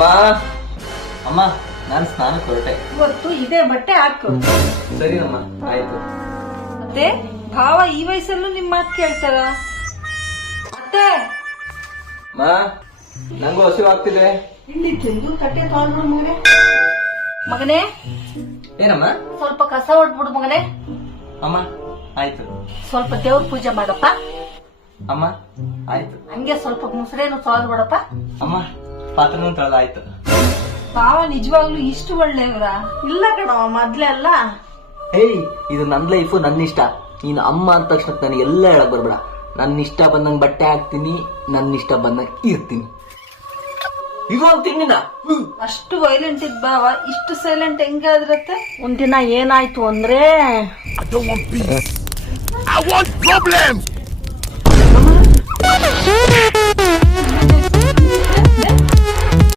ಅಮ್ಮ ಅಮ್ಮ ನಾನು ಸ್ನಾನಕ್ಕೆ ಹೊರಟೆ. ಇವತ್ತು ಇದೇ ಬಟ್ಟೆ ಹಾಕು. ಸರಿನಮ್ಮ, ಆಯ್ತು. ಮತ್ತೆ ಭಾವ ಈ ವಯಸ್ಸಲ್ಲೂ ನಿಮ್ ಮಾತು ಕೇಳ್ತಾರ? ಅತ್ತೆ ಅಮ್ಮ ನಂಗೂ ಹಸಿವಾಗ್ತಿದೆ. ಇಲ್ಲಿ ತಿಂದು ತಟ್ಟೆ ತಗೊಂಡ್ರು ಮಗನೇ. ಮಗನೇ ಏನಮ್ಮ? ಸ್ವಲ್ಪ ಕಸ ಹೊಡ್ಬಿಡು ಮಗನೇ. ಅಮ್ಮ ಆಯ್ತು. ಸ್ವಲ್ಪ ದೇವ್ರ ಪೂಜೆ ಮಾಡಪ್ಪ. ಅಮ್ಮ ಆಯ್ತು. ಹಂಗೆ ಸ್ವಲ್ಪ ಮುಸ್ರೇನು ತೊಳೆದ್ಬಿಡಪ್ಪ. ಅಮ್ಮ ಪಾತ್ರನೂ ತೊಳೆದಾಯ್ತು. ಭಾವ ನಿಜವಾಗ್ಲೂ ಇಷ್ಟು ಒಳ್ಳೆಯವರ? ಇಲ್ಲ ಕಣ, ಮೊದ್ಲೆಲ್ಲ. ಏಯ್, ಇದು ನನ್ ಲೈಫು, ನನ್ನ ಇಷ್ಟ. ನೀನು ಅಮ್ಮ ಅಂದ ತಕ್ಷಣ ನನಗೆ ಎಲ್ಲ ಹೇಳಕ್ ಬರ್ಬೇಡ. ನನ್ನ ಇಷ್ಟ ಬಂದಂಗ್ ಬಟ್ಟೆ ಹಾಕ್ತೀನಿ, ನನ್ನ ಇಷ್ಟ ಬಂದಂಗ್ ಇರ್ತೀನಿ. ಇದು ಅಂತೀನಿನ ಅಷ್ಟು ವೈಲೆಂಟ್ ಇದ್ ಭಾವ, ಇಷ್ಟು ಸೈಲೆಂಟ್ ಹೆಂಗಾದ್ರತ್ತೆ? ಒಂದಿನ ಏನಾಯ್ತು ಅಂದ್ರೆ, I want problems.